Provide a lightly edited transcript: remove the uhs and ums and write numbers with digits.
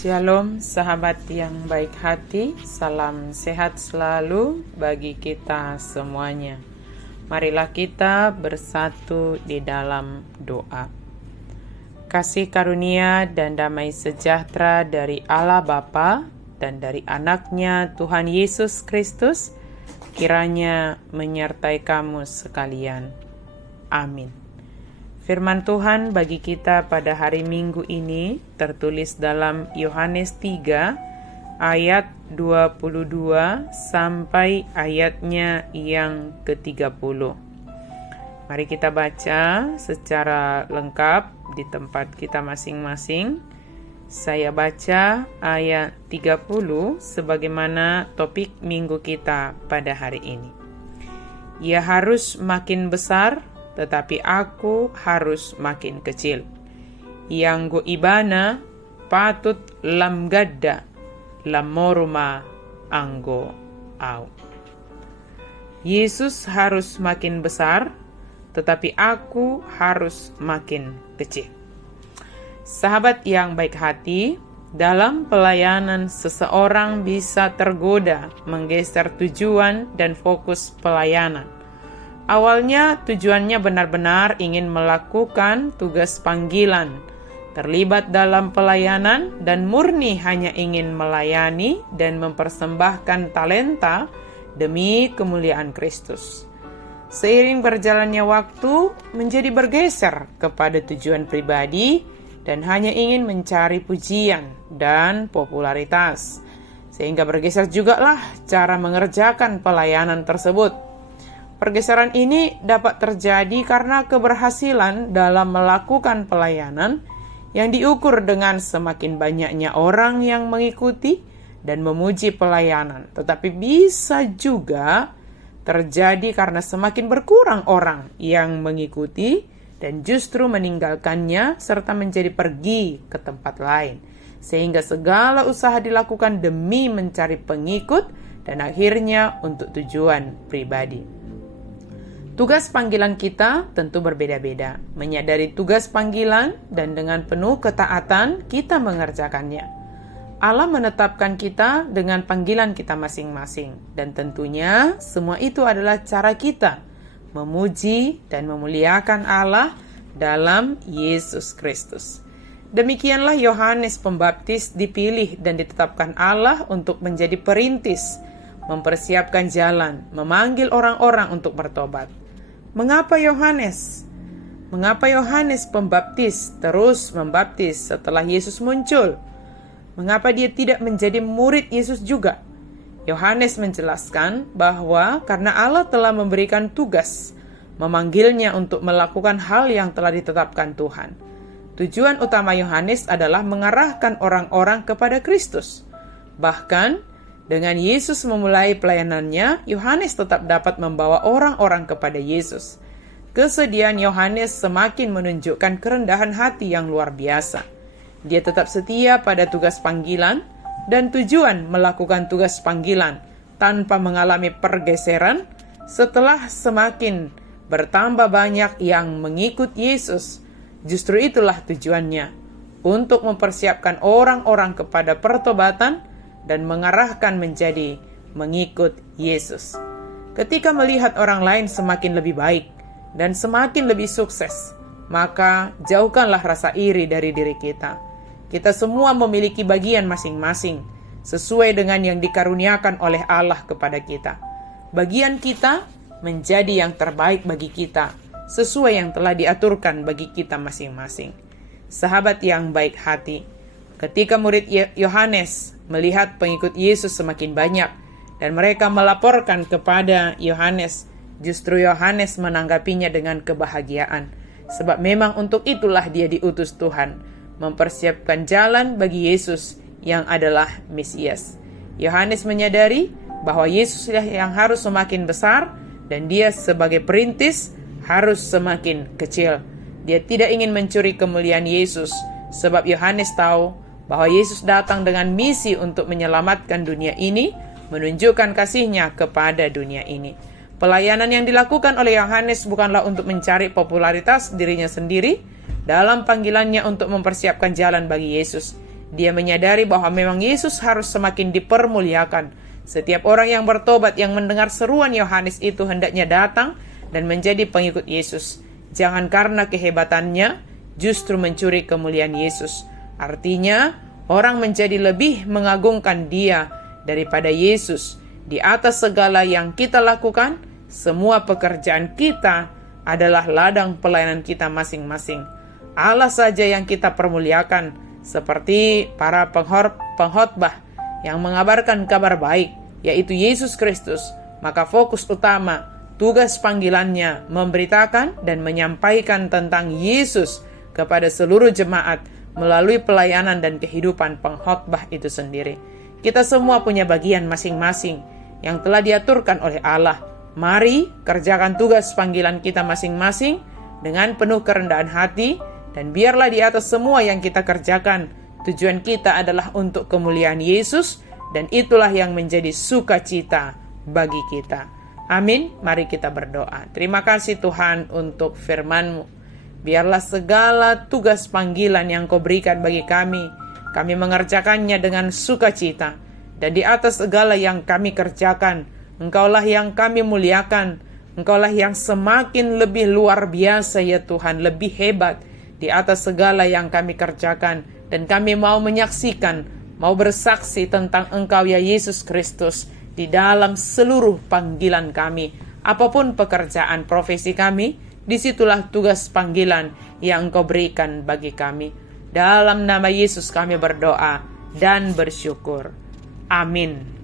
Shalom sahabat yang baik hati, salam sehat selalu bagi kita semuanya. Marilah kita bersatu di dalam doa. Kasih karunia dan damai sejahtera dari Allah Bapa dan dari anaknya Tuhan Yesus Kristus kiranya menyertai kamu sekalian. Amin. Firman Tuhan bagi kita pada hari Minggu ini tertulis dalam Yohanes 3 ayat 22 sampai ayatnya yang ke-30. Mari kita baca secara lengkap di tempat kita masing-masing. Saya baca ayat 30 sebagaimana topik minggu kita pada hari ini. Ia harus makin besar, tetapi aku harus makin kecil. Yang go ibana patut lam gadda lam moruma anggo au. Yesus harus makin besar, tetapi aku harus makin kecil. Sahabat yang baik hati, dalam pelayanan seseorang bisa tergoda menggeser tujuan dan fokus pelayanan. Awalnya tujuannya benar-benar ingin melakukan tugas panggilan, terlibat dalam pelayanan dan murni hanya ingin melayani dan mempersembahkan talenta demi kemuliaan Kristus. Seiring berjalannya waktu menjadi bergeser kepada tujuan pribadi dan hanya ingin mencari pujian dan popularitas. Sehingga bergeser jugalah cara mengerjakan pelayanan tersebut. Pergeseran ini dapat terjadi karena keberhasilan dalam melakukan pelayanan yang diukur dengan semakin banyaknya orang yang mengikuti dan memuji pelayanan. Tetapi bisa juga terjadi karena semakin berkurang orang yang mengikuti dan justru meninggalkannya serta menjadi pergi ke tempat lain. Sehingga segala usaha dilakukan demi mencari pengikut dan akhirnya untuk tujuan pribadi. Tugas panggilan kita tentu berbeda-beda. Menyadari tugas panggilan dan dengan penuh ketaatan kita mengerjakannya. Allah menetapkan kita dengan panggilan kita masing-masing. Dan tentunya semua itu adalah cara kita memuji dan memuliakan Allah dalam Yesus Kristus. Demikianlah Yohanes Pembaptis dipilih dan ditetapkan Allah untuk menjadi perintis, mempersiapkan jalan, memanggil orang-orang untuk bertobat. Mengapa Yohanes Pembaptis terus membaptis setelah Yesus muncul? Mengapa dia tidak menjadi murid Yesus juga? Yohanes menjelaskan bahwa karena Allah telah memberikan tugas, memanggilnya untuk melakukan hal yang telah ditetapkan Tuhan. Tujuan utama Yohanes adalah mengarahkan orang-orang kepada Kristus. Bahkan dengan Yesus memulai pelayanannya, Yohanes tetap dapat membawa orang-orang kepada Yesus. Kesediaan Yohanes semakin menunjukkan kerendahan hati yang luar biasa. Dia tetap setia pada tugas panggilan dan tujuan melakukan tugas panggilan tanpa mengalami pergeseran setelah semakin bertambah banyak yang mengikut Yesus. Justru itulah tujuannya, untuk mempersiapkan orang-orang kepada pertobatan dan mengarahkan menjadi mengikut Yesus. Ketika melihat orang lain semakin lebih baik dan semakin lebih sukses, maka jauhkanlah rasa iri dari diri kita. Kita semua memiliki bagian masing-masing sesuai dengan yang dikaruniakan oleh Allah kepada kita. Bagian kita menjadi yang terbaik bagi kita sesuai yang telah diaturkan bagi kita masing-masing. Sahabat yang baik hati, ketika murid Yohanes melihat pengikut Yesus semakin banyak dan mereka melaporkan kepada Yohanes, justru Yohanes menanggapinya dengan kebahagiaan. Sebab memang untuk itulah dia diutus Tuhan, mempersiapkan jalan bagi Yesus yang adalah Mesias. Yohanes menyadari bahwa Yesuslah yang harus semakin besar dan dia sebagai perintis harus semakin kecil. Dia tidak ingin mencuri kemuliaan Yesus, sebab Yohanes tahu bahwa Yesus datang dengan misi untuk menyelamatkan dunia ini, menunjukkan kasih-Nya kepada dunia ini. Pelayanan yang dilakukan oleh Yohanes bukanlah untuk mencari popularitas dirinya sendiri dalam panggilannya untuk mempersiapkan jalan bagi Yesus. Dia menyadari bahwa memang Yesus harus semakin dipermuliakan. Setiap orang yang bertobat yang mendengar seruan Yohanes itu hendaknya datang dan menjadi pengikut Yesus. Jangan karena kehebatannya justru mencuri kemuliaan Yesus. Artinya, orang menjadi lebih mengagungkan Dia daripada Yesus. Di atas segala yang kita lakukan, semua pekerjaan kita adalah ladang pelayanan kita masing-masing. Allah saja yang kita permuliakan, seperti para pengkhotbah yang mengabarkan kabar baik, yaitu Yesus Kristus. Maka fokus utama, tugas panggilannya memberitakan dan menyampaikan tentang Yesus kepada seluruh jemaat melalui pelayanan dan kehidupan pengkhotbah itu sendiri. Kita semua punya bagian masing-masing yang telah diaturkan oleh Allah. Mari kerjakan tugas panggilan kita masing-masing dengan penuh kerendahan hati, dan biarlah di atas semua yang kita kerjakan, tujuan kita adalah untuk kemuliaan Yesus, dan itulah yang menjadi sukacita bagi kita. Amin. Mari kita berdoa. Terima kasih Tuhan untuk firman-Mu. Biarlah segala tugas panggilan yang Kau berikan bagi kami mengerjakannya dengan sukacita. Dan di atas segala yang kami kerjakan, Engkaulah yang kami muliakan. Engkaulah yang semakin lebih luar biasa ya Tuhan, lebih hebat di atas segala yang kami kerjakan. Dan kami mau menyaksikan, mau bersaksi tentang Engkau ya Yesus Kristus di dalam seluruh panggilan kami. Apapun pekerjaan profesi kami, disitulah tugas panggilan yang Engkau berikan bagi kami. Dalam nama Yesus kami berdoa dan bersyukur. Amin.